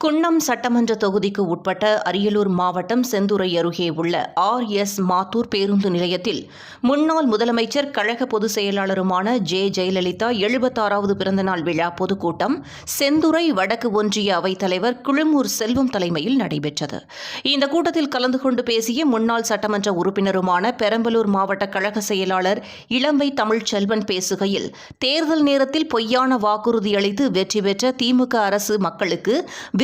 குன்னம் சட்டமன்ற தொகுதிக்கு உட்பட்ட அரியலூர் மாவட்டம் செந்துறை அருகே உள்ள ஆர் எஸ் மாத்தூர் பேருந்து நிலையத்தில் முன்னாள் முதலமைச்சர் கழக பொதுச் செயலாளருமான ஜே. ஜெயலலிதா எழுபத்தாறாவது பிறந்தநாள் விழா பொதுக்கூட்டம் செந்துறை வடக்கு ஒன்றிய அவைத்தலைவர் குழுமூர் செல்வம் தலைமையில் நடைபெற்றது. இந்த கூட்டத்தில் கலந்து கொண்டு பேசிய முன்னாள் சட்டமன்ற உறுப்பினருமான பெரம்பலூர் மாவட்ட கழக செயலாளர் இளம்பை தமிழ்ச்செல்வன் பேசுகையில் தேர்தல் நேரத்தில் பொய்யான வாக்குறுதி அளித்து வெற்றி பெற்ற திமுக அரசு மக்களுக்கு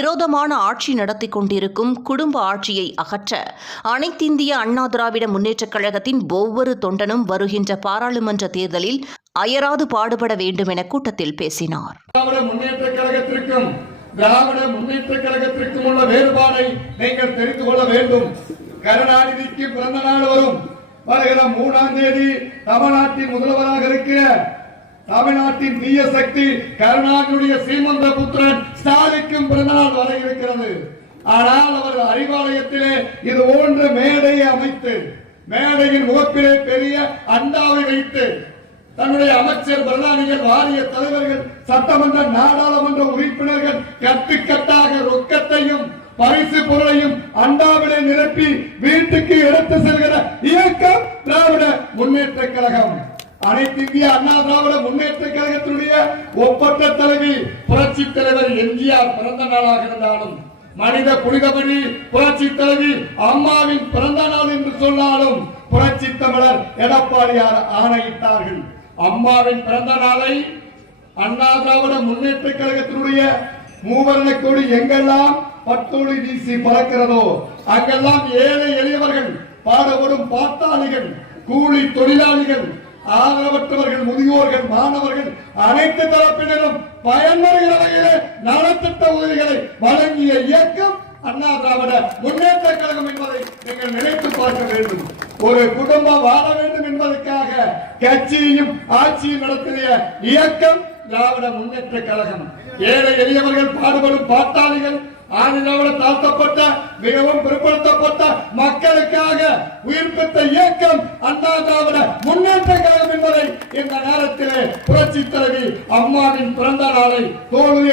விரோதமான ஆட்சி நடத்தி கொண்டிருக்கும் குடும்ப ஆட்சியை அகற்ற அனைத்திந்திய அண்ணா திராவிட முன்னேற்றக் கழகத்தின் ஒவ்வொரு தொண்டனும் வருகின்ற பாராளுமன்ற தேர்தலில் அயராது பாடுபட வேண்டும் என கூட்டத்தில் பேசினார். திராவிட முன்னேற்ற கழகத்திற்கும் உள்ள வேறுபாடை நீங்கள் தெரிந்து கொள்ள வேண்டும். கருணாநிதிக்கு பிறந்த நாள் வரும். வருகிற மூணாம் தேதி தமிழ்நாட்டின் முதல்வராக இருக்கிற தமிழ்நாட்டின் தீய சக்தி கருணாநிதியுடைய சீமந்த புத்திரன் ஸ்டாலிக்கும் பிறந்தநாள் வர இருக்கிறது. ஆனால் அவர் அறிவாலயத்திலே இது போன்ற மேடையை அமைத்து மேடையின் முகப்பிலே பெரிய அண்டாவை வைத்து தன்னுடைய அமைச்சர் பிரதானிகள் வாரிய தலைவர்கள் சட்டமன்ற நாடாளுமன்ற உறுப்பினர்கள் கட்டுக்கட்டாக ரொக்கத்தையும் பரிசு பொருளையும் அண்டாவிலே நிரப்பி வீட்டுக்கு எடுத்து செல்கிற இயக்கம் திராவிட முன்னேற்ற கழகம். அனைத்து இந்திய அண்ணா திராவிட முன்னேற்ற கழகத்தினுடைய ஒப்பற்ற தலைவி புரட்சி தலைவர் எம்ஜிஆர் பிறந்த நாளாக இருந்தாலும் மனித புனிதபடி புரட்சி தலைவி அம்மாவின் பிறந்த நாள் என்று சொன்னாலும் புரட்சி தமிழர் எடப்பாடியார் ஆணையிட்டார்கள். அம்மாவின் பிறந்த நாளை அண்ணா திராவிட முன்னேற்ற கழகத்தினுடைய மூவர்ண கொடி எங்கெல்லாம் பட்டோடி வீசி பறக்கிறதோ அங்கெல்லாம் ஏழை எளியவர்கள் பாடப்படும் பாட்டாளிகள் கூலி தொழிலாளிகள் ஆதரவற்றவர்கள் முதியோர்கள் மாணவர்கள் அனைத்து தரப்பினரும் பயன்பெறுகிற வகையிலே நலத்திட்ட உதவிகளை வழங்கிய இயக்கம் அண்ணா திராவிட முன்னேற்ற கழகம் என்பதை நீங்கள் நினைத்து பார்க்க வேண்டும். ஒரு குடும்பம் வாழ வேண்டும் என்பதற்காக கட்சியையும் ஆட்சியும் நடத்திய இயக்கம் திராவிட முன்னேற்ற கழகம். ஏழை எளியவர்கள் பாடுபடும் பாட்டாளிகள் ஆதிதிராவிட தாழ்த்தப்பட்ட மிகவும் பிற்படுத்தப்பட்ட மக்களுக்காக உயிர் இயக்கம் அண்ணா திராவிட முன்னேற்ற கழகம் என்பதை இந்த நேரத்திலே புரட்சி தலைவி அம்மாவின் பிறந்த நாளை தோல்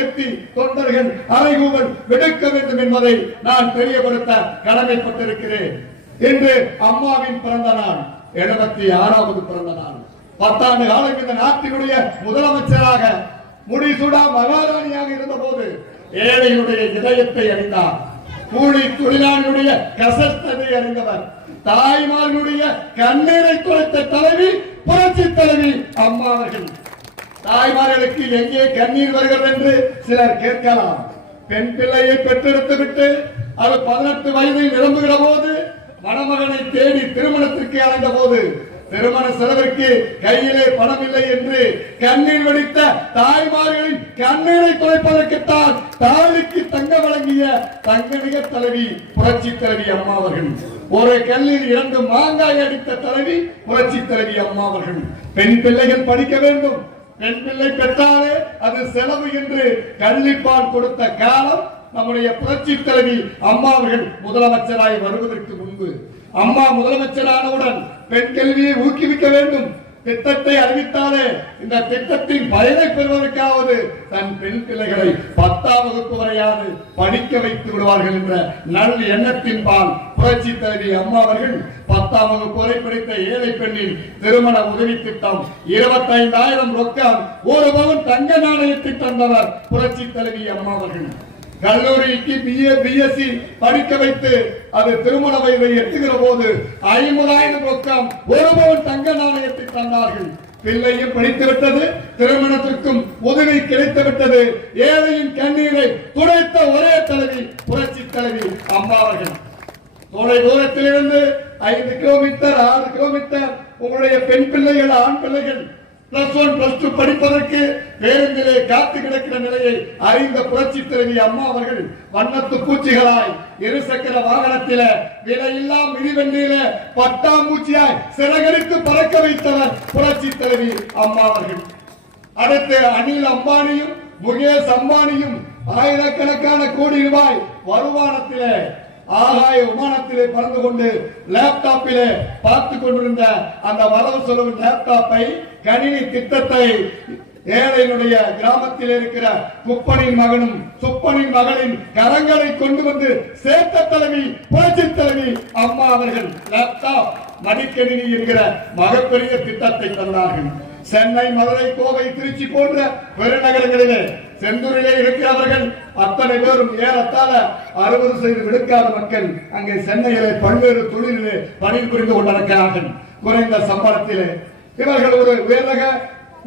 தொண்டர்கள் அறைகூவல் விடுக்க வேண்டும் என்பதை நான் தெரியப்படுத்த கடமைப்பட்டிருக்கிறேன். இன்று அம்மாவின் பிறந்த நாள் எழுபத்தி ஆறாவது பிறந்த நாள். பத்தாண்டு காலம் இந்த நாட்டினுடைய முதலமைச்சராக முடிசூடா மகாராணியாக இருந்த போது ஏழையுடைய இதயத்தை அறிந்தார். கூலி தொழிலாளியுடைய கசத்ததை அறிந்தவர். தாய்மார்களுடைய கண்ணீரை துளைத்த தலைவி புரட்சி தலைவி அம்மா அவர்கள். தாய்மார்களுக்கு எங்கே கண்ணீர் வருகிறது என்று சிலர் கேட்கலாம். பெண் பிள்ளையை பெற்றெடுத்து விட்டு அது பதினெட்டு வயதில் நிரம்புகிற போது மணமகனை தேடி திருமணத்திற்கு அடைந்த போது திருமண செலவிற்கு கையிலே பணம் இல்லை என்று கண்ணீர் வடித்த தாய்மார்களின் கண்ணீரை துடைப்பதற்குத்தான் தாலிக்கு தங்க வழங்கிய தங்கநிக தலைவி புரட்சி தலைவி அம்மா அவர்கள். ஒரு கல்லில் இரண்டு மாங்காய் அடித்த தலைவி புரட்சி தலைவி அம்மா அவர்கள். பெண் பிள்ளைகள் படிக்க வேண்டும். பெண் பிள்ளை பெற்றாலே அது செலவு என்று கள்ளிப்பால் கொடுத்த காலம் நம்முடைய புரட்சி தலைவி அம்மா அவர்கள் முதலமைச்சராய் வருவதற்கு முன்பு. அம்மா முதலமைச்சரானவுடன் பெண் கல்வியை ஊக்குவிக்க வேண்டும். திட்டத்தை அறிவித்தாலே இந்த திட்டத்தின் பயனை பெறுவதற்காவது தன் பெண் பிள்ளைகளை பத்தாம் வகுப்பு வரையாது படிக்க வைத்து விடுவார்கள் என்ற நல் எண்ணத்தின் பால் புரட்சி தலைவி அம்மா அவர்கள் பத்தாம் வகுப்பு வரை படித்த ஏழை பெண்ணின் திருமண உதவி திட்டம் இருபத்தைந்தாயிரம் ரொக்கம் ஒரு பவன் தங்க நாணயத்தை தந்தவர் புரட்சி தலைவி அம்மா அவர்கள். கல்லூரிக்கு பிஏ பிஎஸ்சி படிக்க வைத்து அது திருமண வயதை எட்டுகிற போது ஐம்பதாயிரம் ரொக்கம் ஒரு பவன் தங்க நாணயத்தை தந்தார்கள். பிள்ளையும் படித்துவிட்டது திருமணத்திற்கும் உதவி கிடைத்து விட்டது. ஏழையின் கண்ணீரை துடைத்த ஒரே தலைவி புரட்சி தலைவி அம்மா அவர்கள். தொலை தூரத்திலிருந்து ஐந்து கிலோமீட்டர் ஆறு கிலோமீட்டர் உங்களுடைய பெண் பிள்ளைகள் ஆண் பிள்ளைகள் பிளஸ் ஒன் பிளஸ் டூ படிப்பதற்கு பேருந்திலே காத்து கிடக்கிற நிலையை அறிந்த புரட்சி தலைவி அம்மா அவர்கள் வண்ணத்து பூச்சிகளாய் இருசக்கர வாகனத்தில விலையில்லா மிதிவண்டியில பட்டாம்பூச்சியாய் சிறகடித்து பறக்க வைத்தவர் புரட்சி தலைவி அம்மா அவர்கள். அடுத்து அனில் அம்பானியும் முகேஷ் அம்பானியும் ஆயிரக்கணக்கான கோடி ரூபாய் வருமானத்திலே ஆகாய விமானத்திலே பறந்து கொண்டு லேப்டாப்பிலே பார்த்து கொண்டிருந்த அந்த வரவு செலவு லேப்டாப்பை கணினி திட்டத்தை ஏழையினுடைய கிராமத்தில் இருக்கிற குப்பனின் மகனும் சுப்பனின் மகளின் கரங்களை கொண்டு வந்து சேர்த்த தலைவி புரட்சி தலைவி அம்மா அவர்கள் லேப்டாப் மடிக்கணினி என்கிற மகப்பெரிய திட்டத்தை தந்தார்கள். சென்னை மதுரை கோவை திருச்சி போன்ற பெருநகரங்களிலே செந்தூரிலே இருக்கிறவர்கள் அத்தனை பேரும் ஏறத்தாழ அறுபது செய்து விடுக்காத மக்கள் அங்கே சென்னையிலே பல்வேறு தொழிலிலே பணிபுரிந்து கொண்டிருக்கிறார்கள். குறைந்த சம்பளத்திலே. இவர்கள் ஒரு உயர்ரக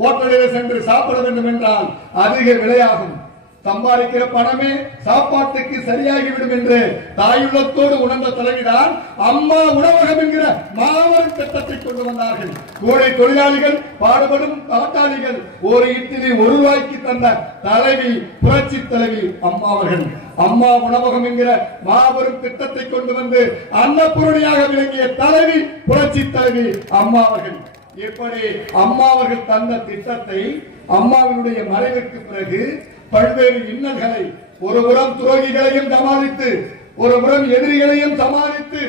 ஹோட்டலிலே சென்று சாப்பிட வேண்டும் என்றால் அதிக விலையாகும். சம்பாதிக்கிற பணமே சாப்பாட்டுக்கு சரியாகிவிடும் என்று தாயுள்ளத்தோடு உணர்ந்த தலைவிதான் அம்மா உணவகம் என்கிற மாபெரும் திட்டத்தை கொண்டு வந்தார்கள். கோடை தொழிலாளிகள் பாடுபடும் பாட்டாளிகள் ஒரு இட்லி ஒரு ரூபாய்க்கு தந்த தலைவி புரட்சி தலைவி அம்மா அவர்கள். அம்மா உணவகம் என்கிற மாபெரும் திட்டத்தை கொண்டு வந்து அன்னபூரணியாக விளங்கிய தலைவி புரட்சி தலைவி அம்மா அவர்கள். இப்படி அம்மா அவர்கள் தந்த திட்டத்தை அம்மாவினுடைய மறைவிற்கு பிறகு பல்வேறு இன்னல்களை ஒருபுறம் துரோகிகளையும் சமாளித்து ஒருபுறம் எதிரிகளையும் சமாளித்து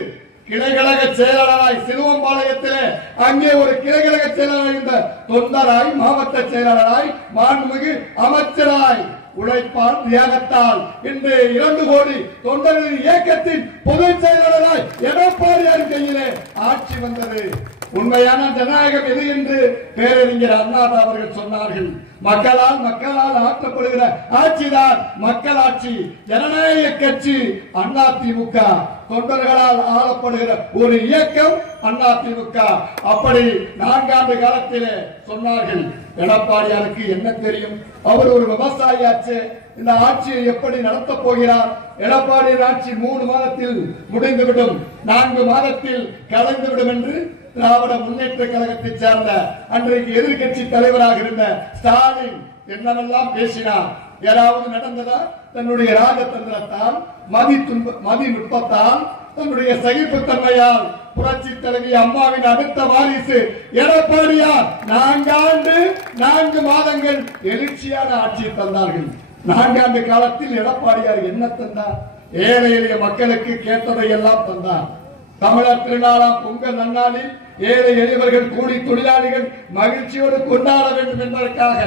கிளைகழக செயலாளராய் சிலுவம்பாளையத்திலே அங்கே ஒரு கிளைகழக செயலாளர் இருந்த தொண்டராய் மாவட்ட செயலாளராய் மாண்புமிகு அமைச்சராய் உழைப்பால் தியாகத்தால். இன்று இரண்டு கோடி தொண்டர்களின் இயக்கத்தின் பொதுச் செயலாளராய் எடப்பாடியார் கையிலே ஆட்சி வந்தது. உண்மையான ஜனநாயகம் எது என்று பேரறிஞர் அண்ணாதா அவர்கள் சொன்னார்கள். மக்களால் மக்களால் ஆற்றப்படுகிற ஆட்சிதான் மக்களாட்சி. ஜனநாயக கட்சி அண்ணா திமுக தொண்டர்களால் ஆளப்படுகிற ஒரு இயக்கம் அண்ணா திமுக அப்படி நான்காண்டு காலத்திலே சொன்னார்கள். எடப்பாடியாருக்கு என்ன தெரியும்? அவர் ஒரு விவசாயியாச்சு. இந்த ஆட்சியை எப்படி நடத்தப் போகிறார்? எடப்பாடியின் ஆட்சி மூணு மாதத்தில் முடிந்துவிடும். நான்கு மாதத்தில் கலந்துவிடும் என்று திராவிட முன்னேற்ற கழகத்தை சேர்ந்த அன்றைக்கு எதிர்க்கட்சி தலைவராக இருந்த ஸ்டாலின் என்னவெல்லாம் பேசினார்? ஏதாவது நடந்ததா? தன்னுடைய ராஜதந்திரத்தால் மதி துன்ப மதி நுட்பத்தால் தன்னுடைய சகிப்புத்தன்மையால் புரட்சி தலைவி அம்மாவின் அடுத்த வாரிசு எடப்பாடியார் நான்காண்டு நான்கு மாதங்கள் எழுச்சியான ஆட்சியை தந்தார்கள். நான்காண்டு காலத்தில் எடப்பாடியார் என்ன தந்தார்? ஏழை எளிய மக்களுக்கு கேட்டதை எல்லாம் தந்தார். தமிழர் திருநாளாம் பொங்கல் நன்னாளில் ஏழை எளியவர்கள் கூலி தொழிலாளிகள் மகிழ்ச்சியோடு கொண்டாட வேண்டும் என்பதற்காக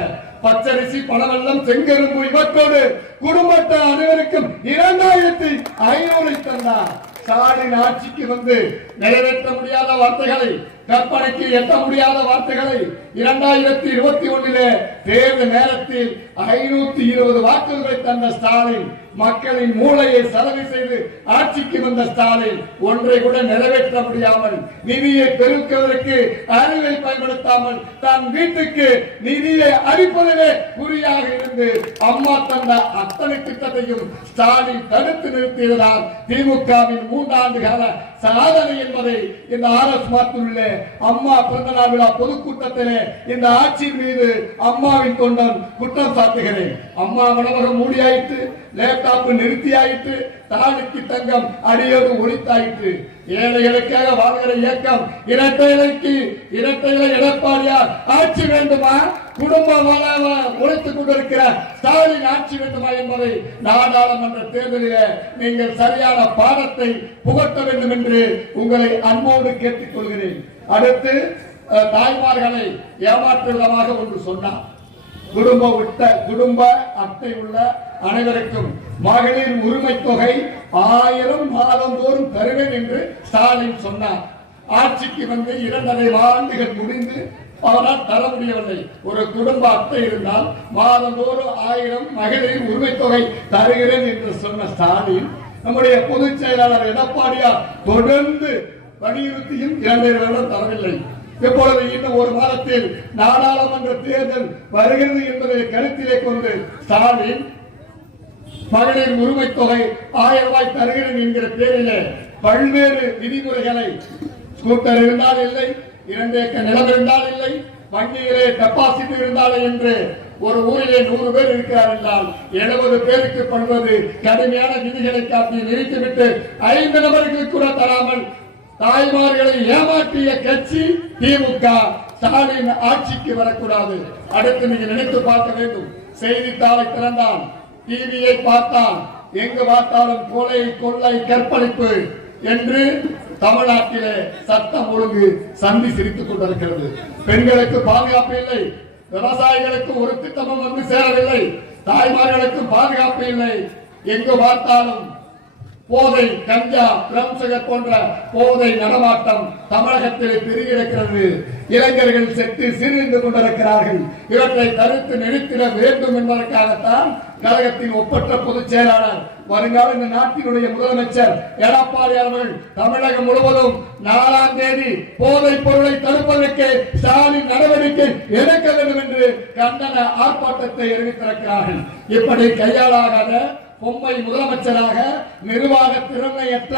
பச்சரிசி பணவெல்லம் செங்கரும்பு இவற்றோடு குடும்பத்தை அனைவருக்கும் இரண்டாயிரத்தி ஐநூறு தந்தார். ஸ்டாலின் ஆட்சிக்கு வந்து நிறைவேற்ற முடியாத வார்த்தைகளை கற்பனைக்கு எட்ட முடியாத வார்த்தைகளை இரண்டாயிரத்தி இருபத்தி ஒன்னிலே தேர்தல் நேரத்தில் ஐநூத்தி இருபது வாக்குகளை தந்த ஸ்டாலின் மக்களின் மூளையை செலவு செய்து ஆட்சிக்கு வந்த ஸ்டாலின் ஒன்றை கூட நிறைவேற்ற முடியாமல் நிதியை பெருக்குவதற்கு அறிவை பயன்படுத்தாமல் தன் வீட்டுக்கு நிதியை அளிப்பதிலே குறியாக இருந்து அம்மா தந்த அத்தனை திட்டத்தையும் ஸ்டாலின் தடுத்து நிறுத்தியதால் திமுகவின் மூன்றாண்டு கால சாதனை என்பதை இந்த ஆர் எஸ் மாத்தூரிலே அம்மா பிறந்தநாள் விழா பொதுக்கூட்டத்திலே இந்த ஆட்சியின் மீது அம்மாவின் தொண்டன் குற்றம் சாட்டுகிறேன். அம்மா உணவகம் மூடியாயிற்று லேப்டாப் நிறுத்தியாயிற்று தாலிக்கு தங்கம் அடியோடு ஒழித்தாயிற்று ஏழைகளுக்காக வாழ்கிற இயக்கம் இரட்டை இரட்டைகளை எடப்பாடியார் ஆட்சி வேண்டுமா? குடும்ப உழைத்துக் கொண்டிருக்கிற ஸ்டாலின் ஆட்சி வேண்டுமா என்பதை நாடாளுமன்ற தேர்தலில் நீங்கள் சரியான பாடத்தை புகட்ட வேண்டும் என்று உங்களை அன்போடு கேட்டுக் கொள்கிறேன் அடுத்து அஹ், தாய்மார்களை ஏமாற்று விதமாக ஒன்று சொன்னார். குடும்ப விட்ட குடும்ப அட்டை உள்ள அனைவருக்கும் மகளிர் உரிமை தொகை ஆயிரம் மாதந்தோறும் தருவேன் என்று ஸ்டாலின் சொன்னார். ஆட்சிக்கு வந்து இரண்டரை ஆண்டுகள் முடிந்து அவரால் தர முடியவில்லை. ஒரு குடும்ப அட்டை இருந்தால் மாதந்தோறும் ஆயிரம் மகளிர் உரிமை தொகை தருகிறேன் என்று சொன்ன ஸ்டாலின் நம்முடைய பொதுச் செயலாளர் எடப்பாடியார் தொடர்ந்து வலியுறுத்தியும் இரண்டரை வருடம் தரவில்லை. இப்பொழுது இன்னும் ஒரு மாதத்தில் நாடாளுமன்ற தேர்தல் வருகிறது என்பதை கருத்திலே கொண்டு ஸ்டாலின் மகளிர் உரிமை தொகை ஆயிரம் ரூபாய் தருகிறேன் என்கிற பேரிலே பல்வேறு விதிமுறைகளை ஸ்கூட்டர் இருந்தால் இல்லை இரண்டு ஏக்கர் நிலம் இருந்தால் இல்லை வங்கியிலே டெபாசிட் இருந்தால் என்று ஒரு ஊரிலே நூறு பேர் இருக்கிறார் என்றால் எழுபது பேருக்கு படுவது கடுமையான விதிகளை காட்டி நிறுத்திவிட்டு ஐந்து நபர்களுக்கு கூட தராமல் தாய்மார்களை ஏமாற்றிய கட்சி திமுக ஸ்டாலின் ஆட்சிக்கு வரக்கூடாது. அடுத்து நீங்க நினைத்து பார்க்க வேண்டும். செய்தித்தாளை திறந்தான். டிவியை பார்த்தான். எங்கு பார்த்தாலும் கொலை கொள்ளை கற்பழிப்பு என்று தமிழ்நாட்டிலே சட்டம் ஒழுங்கு சந்தி சிரித்துக் கொண்டிருக்கிறது. பெண்களுக்கு பாதுகாப்பு இல்லை. விவசாயிகளுக்கு ஒரு திட்டமும் வந்து சேரவில்லை. தாய்மார்களுக்கு பாதுகாப்பு இல்லை. எங்கு பார்த்தாலும் போதை கஞ்சா பிரம்சகர் போன்ற போதை நடமாட்டம் தமிழகத்தில் பெருகிடக்கிறது இளைஞர்கள் செத்து சீர்ந்து கொண்டிருக்கிறார்கள். இவற்றை தடுத்து நிறுத்திட வேண்டும் என்பதற்காகத்தான் கழகத்தின் ஒப்பற்ற பொதுச் செயலாளர் வருங்கால இந்த நாட்டினுடைய முதலமைச்சர் எடப்பாடி அவர்கள் தமிழகம் முழுவதும் நாலாம் தேதி போதைப் பொருளை தடுப்பதற்கு ஸ்டாலின் நடவடிக்கை எடுக்க வேண்டும் என்று கண்டன ஆர்ப்பாட்டத்தை அறிவித்திருக்கிறார்கள். இப்படி கையாளாகாத பொம்மை முதலமைச்சராக நிர்வாக திறமையற்ற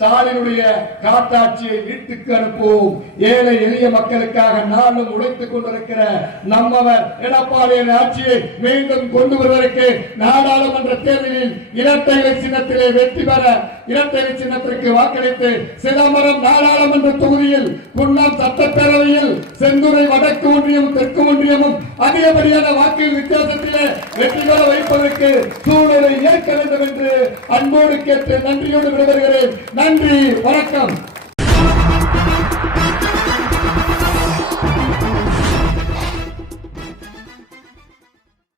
ஸ்டாலினுடைய காட்டாட்சியை வீட்டுக்கு அனுப்புவோம். ஏழை எளிய மக்களுக்காக நாளும் உழைத்துக் கொண்டிருக்கிற நம்மவர் எடப்பாடியின் ஆட்சியை மீண்டும் கொண்டு வருவதற்கு நாடாளுமன்ற தேர்தலில் இரட்டை சின்னத்திலே வெற்றி பெற இரட்டை சின்னத்திற்கு வாக்களித்து சிதம்பரம் நாடாளுமன்ற தொகுதியில் முன்னாள் சட்டப்பேரவையில் செந்துறை வடக்கு ஒன்றியம் தெற்கு ஒன்றியமும் அதிகப்படியான வாக்கு வித்தியாசத்திலே வெற்றி பெற வைப்பதற்கு சூழலை ஏற்க வேண்டும் என்று அன்போடு கேட்டு நன்றியோடு விடைபெறுகிறேன். நன்றி வணக்கம்.